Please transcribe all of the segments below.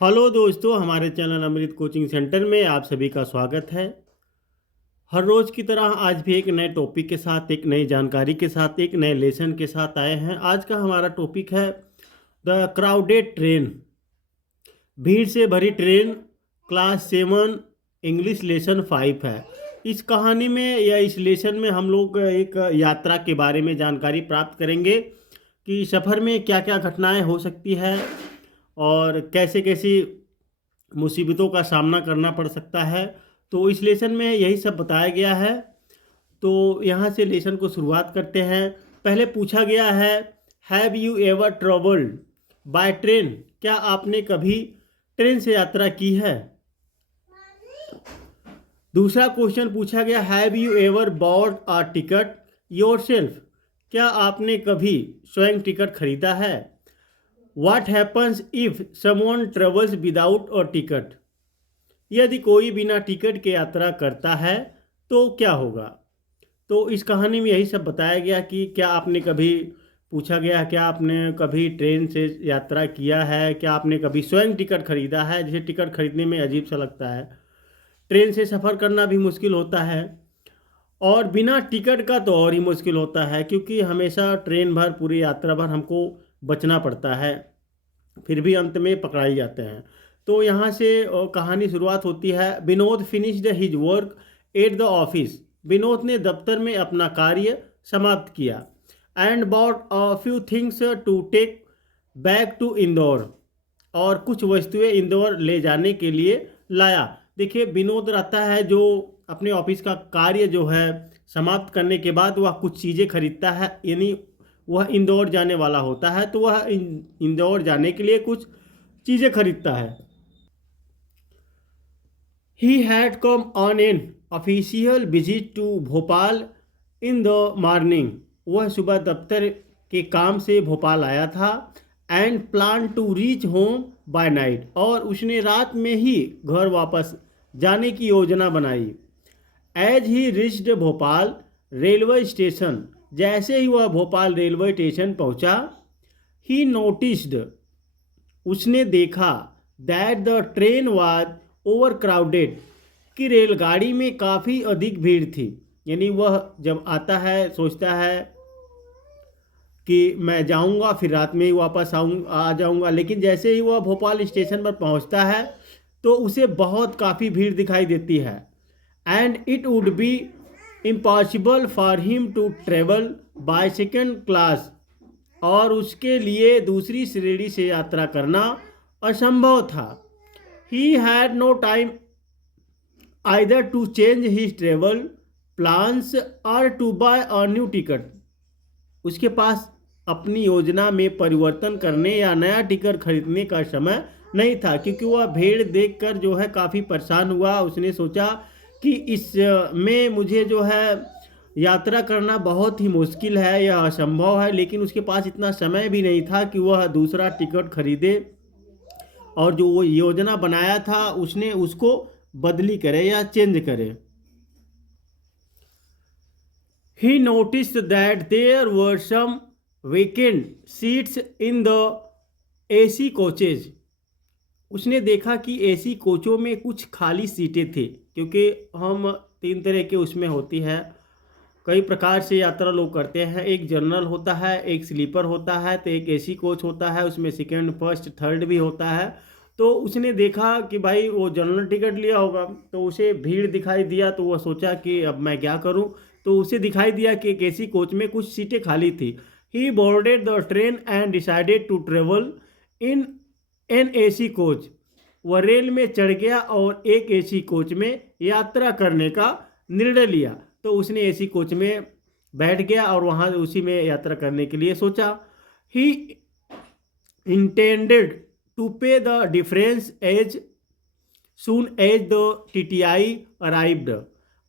Hello दोस्तों, हमारे channel अमृत coaching centre में आप सभी का स्वागत है। हर रोज़ की तरह आज भी एक नए टॉपिक के साथ, एक नई जानकारी के साथ, एक नए लेसन के साथ आए हैं। आज का हमारा टॉपिक है द क्राउडेड ट्रेन। भीड़ से भरी ट्रेन, क्लास 7 इंग्लिश लेसन 5 है। इस कहानी में या इस लेसन में हम लोग एक यात्रा के बारे में जानकारी प्राप्त करेंगे कि सफ़र में क्या क्या घटनाएं हो सकती है और कैसे कैसी मुसीबतों का सामना करना पड़ सकता है। तो इस लेसन में यही सब बताया गया है। तो यहाँ से लेसन को शुरुआत करते हैं। पहले पूछा गया है, have you ever travelled by train? क्या आपने कभी ट्रेन से यात्रा की है? दूसरा क्वेश्चन पूछा गया, have you ever bought a ticket yourself? क्या आपने कभी स्वयं टिकट खरीदा है? What happens if someone travels without a ticket? यदि कोई बिना टिकट के यात्रा करता है तो क्या होगा? तो इस कहानी में यही सब बताया गया कि क्या आपने कभी, पूछा गया क्या आपने कभी ट्रेन से यात्रा किया है, क्या आपने कभी स्वयं टिकट खरीदा है। जैसे टिकट खरीदने में अजीब सा लगता है, ट्रेन से सफ़र करना भी मुश्किल होता है और बिना टिकट का तो और ही मुश्किल होता है, क्योंकि हमेशा ट्रेन भर, पूरी यात्रा भर हमको बचना पड़ता है, फिर भी अंत में पकड़ाई जाते हैं। तो यहाँ से कहानी शुरुआत होती है। Vinod finished his work at the office. Vinod ने दफ्तर में अपना कार्य समाप्त किया। And bought a few things to take back to Indore. और कुछ वस्तुएं इंदौर ले जाने के लिए लाया। देखिए, विनोद रहता है जो अपने ऑफिस का कार्य जो है समाप्त करने के बाद वह कुछ चीज़ें खरीदता है, यानी वह इंदौर जाने वाला होता है, तो वह इंदौर जाने के लिए कुछ चीज़ें खरीदता है। He had come on an official visit to Bhopal in the morning. वह सुबह दफ्तर के काम से भोपाल आया था। And plan to reach home by night. और उसने रात में ही घर वापस जाने की योजना बनाई। As he reached Bhopal railway station. जैसे ही वह भोपाल रेलवे स्टेशन पहुंचा, ही नोटिस्ड, उसने देखा, that the train was over crowded, कि रेलगाड़ी में काफ़ी अधिक भीड़ थी। यानी वह जब आता है सोचता है कि मैं जाऊंगा, फिर रात में ही वापस आ जाऊंगा, लेकिन जैसे ही वह भोपाल स्टेशन पर पहुंचता है तो उसे बहुत काफ़ी भीड़ दिखाई देती है। And it would be impossible for him to travel by second class. और उसके लिए दूसरी श्रेणी से यात्रा करना असंभव था। He had no time either to change his travel plans or to buy a new ticket. उसके पास अपनी योजना में परिवर्तन करने या नया टिकट खरीदने का समय नहीं था, क्योंकि वह भीड़ देखकर जो है काफ़ी परेशान हुआ। उसने सोचा कि इस में मुझे जो है यात्रा करना बहुत ही मुश्किल है या असंभव है, लेकिन उसके पास इतना समय भी नहीं था कि वह दूसरा टिकट खरीदे और जो वो योजना बनाया था उसने उसको बदली करे या चेंज करे। He noticed that there were some vacant seats in the AC coaches. उसने देखा कि एसी कोचों में कुछ खाली सीटें थी, क्योंकि हम 3 तरह के उसमें होती है, कई प्रकार से यात्रा लोग करते हैं। एक जनरल होता है, एक स्लीपर होता है, तो एक एसी कोच होता है, उसमें सेकंड फर्स्ट थर्ड भी होता है। तो उसने देखा कि भाई वो जनरल टिकट लिया होगा, तो उसे भीड़ दिखाई दिया, तो वह सोचा कि अब मैं क्या करूं। तो उसे दिखाई दिया कि एक एसी कोच में कुछ सीटें खाली थी। He boarded the train and decided to travel in an AC coach. वह रेल में चढ़ गया और एक एसी कोच में यात्रा करने का निर्णय लिया। तो उसने एसी कोच में बैठ गया और वहाँ उसी में यात्रा करने के लिए सोचा। He intended to pay the difference as soon as the TTI arrived.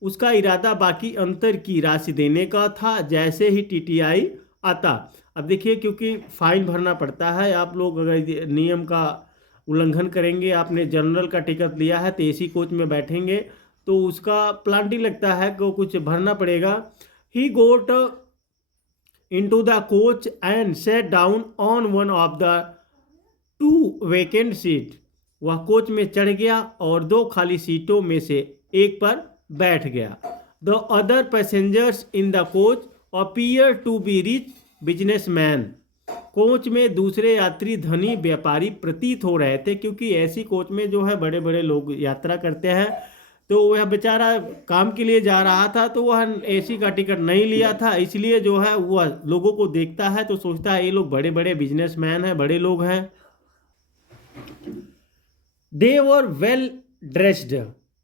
उसका इरादा बाकी अंतर की राशि देने का था जैसे ही टीटीआई आता। अब देखिए, क्योंकि फाइन भरना पड़ता है, आप लोग अगर नियम का उल्लंघन करेंगे, आपने जनरल का टिकट लिया है तो एसी कोच में बैठेंगे तो उसका प्लांटी लगता है कि कुछ भरना पड़ेगा। ही गोट into the coach and sat down on one of the two vacant seat। वह कोच में चढ़ गया और 2 खाली सीटों में से एक पर बैठ गया। The other passengers in the coach appear to be rich businessman. Coach में दूसरे यात्री धनी व्यापारी प्रतीत हो रहे थे, क्योंकि ऐसी कोच में जो है बड़े बड़े लोग यात्रा करते हैं। तो वह बेचारा काम के लिए जा रहा था, तो वह एसी का टिकट नहीं लिया था, इसलिए जो है वह लोगों को देखता है तो सोचता है ये लोग बड़े बड़े बिजनेसमैन हैं, बड़े लोग हैं। दे वर वेल ड्रेस्ड।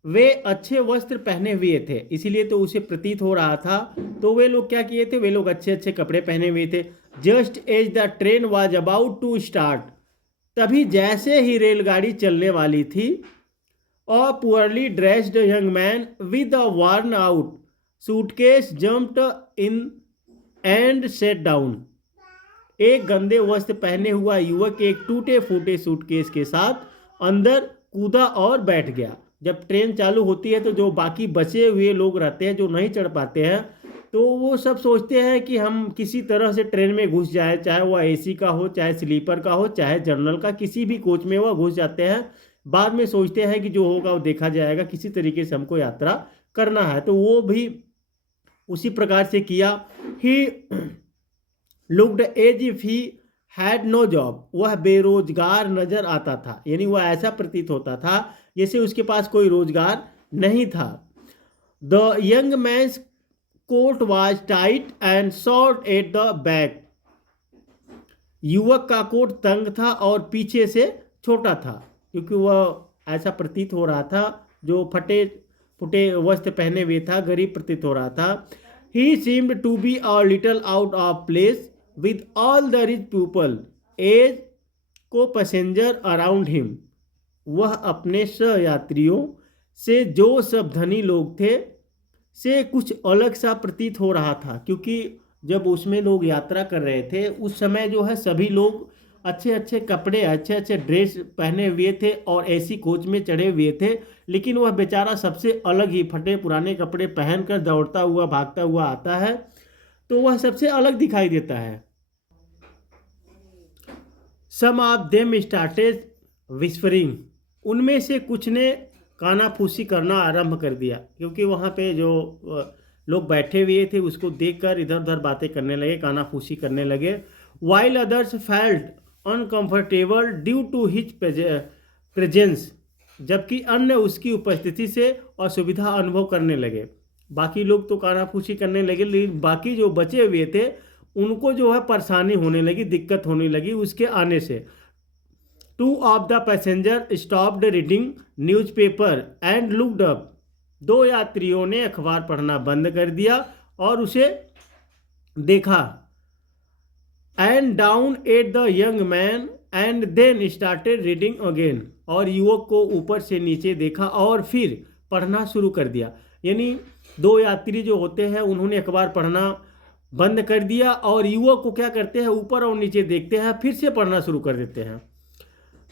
वे अच्छे वस्त्र पहने हुए थे, इसीलिए तो उसे प्रतीत हो रहा था। तो वे लोग क्या किए थे, वे लोग अच्छे अच्छे कपड़े पहने हुए थे। Just as the train was about to start. तभी जैसे ही रेलगाड़ी चलने वाली थी, a poorly dressed young man with a worn out suitcase jumped in and sat down. एक गंदे वस्त्र पहने हुआ युवक एक टूटे फूटे सूटकेस के साथ अंदर कूदा और बैठ गया। जब ट्रेन चालू होती है तो जो बाकी बचे हुए लोग रहते हैं, जो नहीं चढ़ पाते हैं, तो वो सब सोचते हैं कि हम किसी तरह से ट्रेन में घुस जाए, चाहे वह एसी का हो, चाहे स्लीपर का हो, चाहे जनरल का, किसी भी कोच में वह घुस जाते हैं। बाद में सोचते हैं कि जो होगा वो देखा जाएगा, किसी तरीके से हमको यात्रा करना है। तो वो भी उसी प्रकार से किया। He looked as if he had no job. वह बेरोजगार नजर आता था, यानी वह ऐसा प्रतीत होता था जैसे उसके पास कोई रोजगार नहीं था। The young man's coat was tight and short at the back. युवक का कोट तंग था और पीछे से छोटा था, क्योंकि वह ऐसा प्रतीत हो रहा था, जो फटे फुटे वस्त्र पहने हुए था, गरीब प्रतीत हो रहा था। He seemed to be a little out of place with all the rich people as co-passenger around him. वह अपने सहयात्रियों से, जो सब धनी लोग थे, से कुछ अलग सा प्रतीत हो रहा था, क्योंकि जब उसमें लोग यात्रा कर रहे थे उस समय जो है सभी लोग अच्छे अच्छे कपड़े, अच्छे अच्छे ड्रेस पहने हुए थे और ऐसी कोच में चढ़े हुए थे। लेकिन वह बेचारा सबसे अलग ही फटे पुराने कपड़े पहनकर दौड़ता हुआ भागता हुआ आता है, तो वह सबसे अलग दिखाई देता है। सम ऑफ देम स्टार्टेड विस्परिंग। उनमें से कुछ ने कानाफूसी करना आरंभ कर दिया, क्योंकि वहाँ पे जो लोग बैठे हुए थे उसको देखकर इधर उधर बातें करने लगे, कानाफूसी करने लगे। While others felt uncomfortable due to his presence. जबकि अन्य उसकी उपस्थिति से असुविधा अनुभव करने लगे। बाकी लोग तो कानाफूसी करने लगे, लेकिन बाकी जो बचे हुए थे उनको जो है परेशानी होने लगी, दिक्कत होने लगी उसके आने से। Two of the passenger stopped reading newspaper and looked up. 2 यात्रियों ने अखबार पढ़ना बंद कर दिया और उसे देखा। And down at the young man and then started reading again. और युवक को ऊपर से नीचे देखा और फिर पढ़ना शुरू कर दिया। यानी 2 यात्री जो होते हैं उन्होंने अखबार पढ़ना बंद कर दिया और युवक को क्या करते हैं, ऊपर और नीचे देखते हैं, फिर से पढ़ना शुरू कर देते हैं।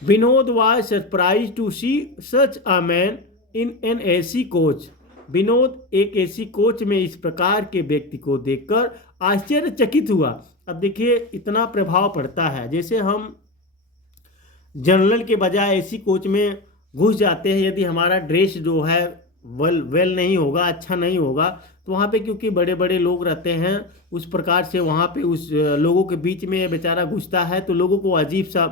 Vinod was surprise to see such a man in an AC coach. Vinod एक एसी कोच में इस प्रकार के व्यक्ति को देखकर आश्चर्यचकित हुआ। अब देखिए इतना प्रभाव पड़ता है, जैसे हम जनरल के बजाय एसी कोच में घुस जाते हैं, यदि हमारा ड्रेस जो है वेल नहीं होगा, अच्छा नहीं होगा, तो वहाँ पे क्योंकि बड़े बड़े लोग रहते हैं, उस प्रकार से वहाँ पे उस लोगों के बीच में बेचारा घुसता है तो लोगों को अजीब सा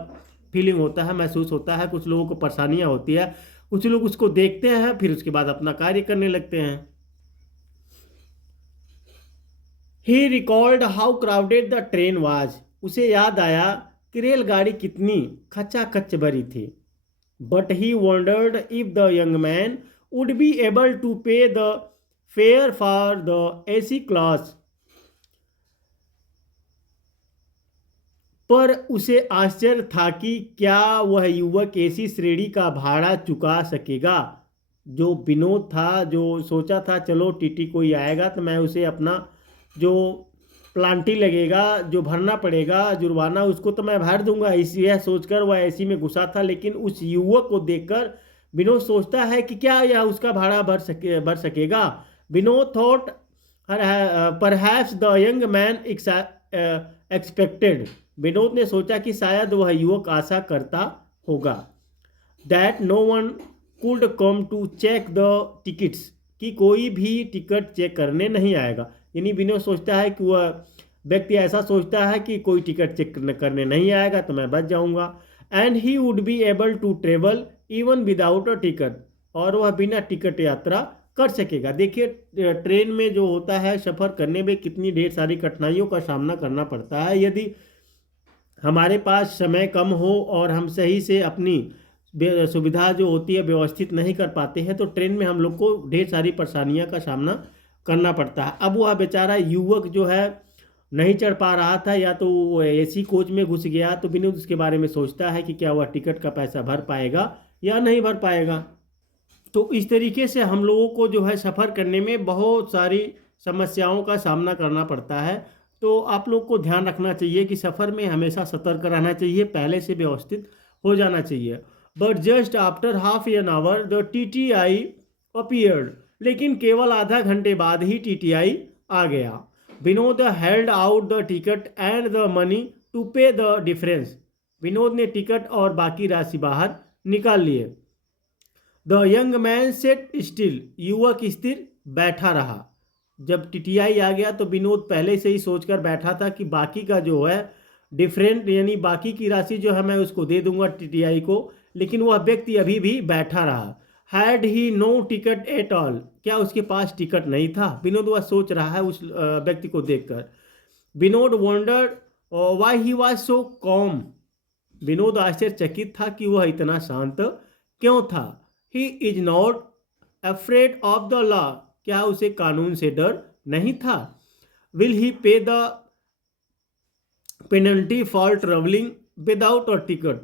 फीलिंग होता है, महसूस होता है, कुछ लोगों को परेशानियाँ होती है, कुछ लोग उसको देखते हैं फिर उसके बाद अपना कार्य करने लगते हैं। He recalled how crowded the train was. उसे याद आया कि रेलगाड़ी कितनी खचाखच भरी थी। But he wondered if the young man would be able to pay the fare for the AC class. पर उसे आश्चर्य था कि क्या वह युवक एसी श्रेणी का भाड़ा चुका सकेगा। जो विनोद था, जो सोचा था चलो टीटी कोई आएगा तो मैं उसे अपना जो प्लांटी लगेगा, जो भरना पड़ेगा जुर्माना, उसको तो मैं भर दूंगा, इस यह सोचकर वह एसी में घुसा था। लेकिन उस युवक को देखकर विनोद सोचता है कि क्या यह उसका भाड़ा भर सकेगा। Vinod thought perhaps the young man expected. Vinod ने सोचा कि शायद वह युवक आशा करता होगा। That no one could come to check the tickets, कि कोई भी टिकट चेक करने नहीं आएगा। यानी विनोद सोचता है कि वह व्यक्ति ऐसा सोचता है कि कोई टिकट चेक करने नहीं आएगा तो मैं बच जाऊंगा। And he would be able to travel even without a ticket, और वह बिना टिकट यात्रा कर सकेगा। देखिए ट्रेन में जो होता है, सफ़र करने में कितनी ढेर सारी कठिनाइयों का सामना करना पड़ता है। यदि हमारे पास समय कम हो और हम सही से अपनी सुविधा जो होती है व्यवस्थित नहीं कर पाते हैं, तो ट्रेन में हम लोग को ढेर सारी परेशानियों का सामना करना पड़ता है। अब वह बेचारा युवक जो है नहीं चढ़ पा रहा था, या तो वो एसी कोच में घुस गया, तो विनोद उसके बारे में सोचता है कि क्या वह टिकट का पैसा भर पाएगा या नहीं भर पाएगा। तो इस तरीके से हम लोगों को जो है सफ़र करने में बहुत सारी समस्याओं का सामना करना पड़ता है। तो आप लोग को ध्यान रखना चाहिए कि सफ़र में हमेशा सतर्क रहना चाहिए, पहले से व्यवस्थित हो जाना चाहिए। But just after half an hour the TTI appeared, लेकिन केवल आधा घंटे बाद ही TTI आ गया। Vinod held out the ticket and the money to pay the difference, Vinod ने टिकट और बाकी राशि बाहर निकाल लिए। The young man sat still, युवक स्थिर बैठा रहा। जब TTI आ गया तो विनोद पहले से ही सोचकर बैठा था कि बाकी का जो है डिफरेंट, यानी बाकी की राशि जो है मैं उसको दे दूंगा TTI को, लेकिन वह व्यक्ति अभी भी बैठा रहा। Had he no ticket at all, क्या उसके पास टिकट नहीं था? विनोद वह सोच रहा है उस व्यक्ति को देखकर। Vinod wondered why he was so calm, Vinod आश्चर्यचकित था कि वह इतना शांत क्यों था। He is not afraid of the law, क्या उसे कानून से डर नहीं था। विल ही पे the penalty for travelling without a ticket,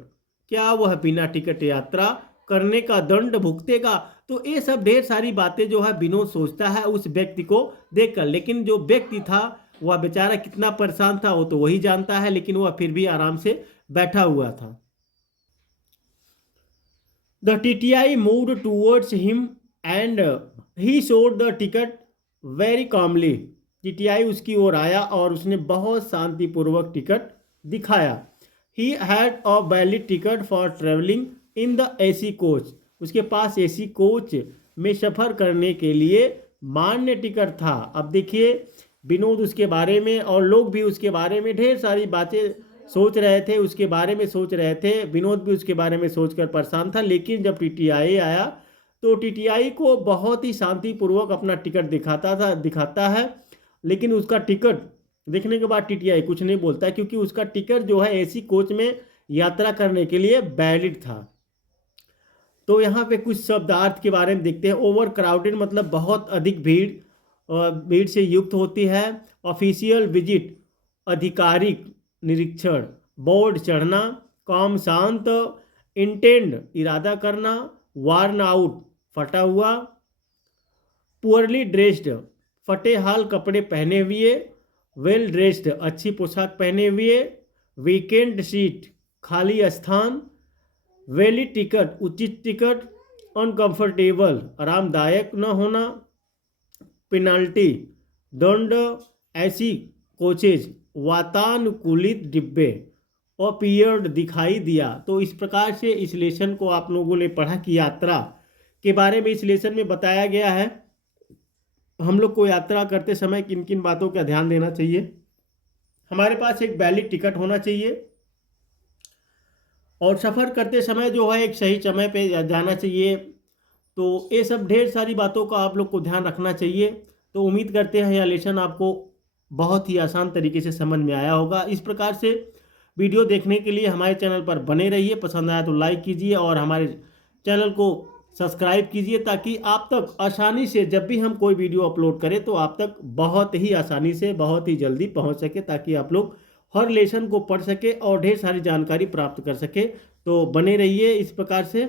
क्या वह बिना टिकट यात्रा करने का दंड भुगतेगा। तो ये सब ढेर सारी बातें जो है विनोद सोचता है उस व्यक्ति को देखकर, लेकिन जो व्यक्ति था वह बेचारा कितना परेशान था वो तो वही जानता है, लेकिन वह फिर भी आराम से बैठा हुआ था। The TTI moved towards him and he showed the ticket very calmly, TTI उसकी ओर आया और उसने बहुत शांतिपूर्वक टिकट दिखाया। He had a valid ticket for travelling in the AC coach, उसके पास AC कोच में सफ़र करने के लिए मान्य टिकट था। अब देखिए विनोद उसके बारे में और लोग भी उसके बारे में ढेर सारी बातें सोच रहे थे, उसके बारे में सोच रहे थे। विनोद भी उसके बारे में सोचकर परेशान था, लेकिन जब TTI आया तो TTI को बहुत ही शांतिपूर्वक अपना टिकट दिखाता है, लेकिन उसका टिकट देखने के बाद TTI कुछ नहीं बोलता है, क्योंकि उसका टिकट जो है AC कोच में यात्रा करने के लिए वैलिड था। तो यहाँ पे कुछ शब्दार्थ के बारे में देखते हैं। ओवर क्राउडेड मतलब बहुत अधिक भीड़ से युक्त होती है। ऑफिशियल विजिट आधिकारिक निरीक्षण। बोर्ड चढ़ना। काम शांत। इंटेंड इरादा करना। वार्न आउट फटा हुआ। पुअरली ड्रेस्ड फटे हाल कपड़े पहने हुए। वेल ड्रेस्ड अच्छी पोशाक पहने हुए। वीकेंड सीट खाली स्थान। वैलिड टिकट उचित टिकट। अनकंफर्टेबल आरामदायक न होना। पेनाल्टी दंड। ऐसी कोचेज वातानुकूलित डिब्बे। अपीयर्ड दिखाई दिया। तो इस प्रकार से इस लेसन को आप लोगों ने पढ़ा कि यात्रा के बारे में इस लेसन में बताया गया है। हम लोग को यात्रा करते समय किन किन बातों का ध्यान देना चाहिए। हमारे पास एक वैलिड टिकट होना चाहिए और सफ़र करते समय जो है एक सही समय पे जाना चाहिए। तो ये सब ढेर सारी बातों का आप लोग को ध्यान रखना चाहिए। तो उम्मीद करते हैं यह लेसन आपको बहुत ही आसान तरीके से समझ में आया होगा। इस प्रकार से वीडियो देखने के लिए हमारे चैनल पर बने रहिए। पसंद आया तो लाइक कीजिए और हमारे चैनल को सब्सक्राइब कीजिए, ताकि आप तक आसानी से जब भी हम कोई वीडियो अपलोड करें तो आप तक बहुत ही आसानी से बहुत ही जल्दी पहुंच सके, ताकि आप लोग हर लेसन को पढ़ सके और ढेर सारी जानकारी प्राप्त कर सके। तो बने रहिए इस प्रकार से।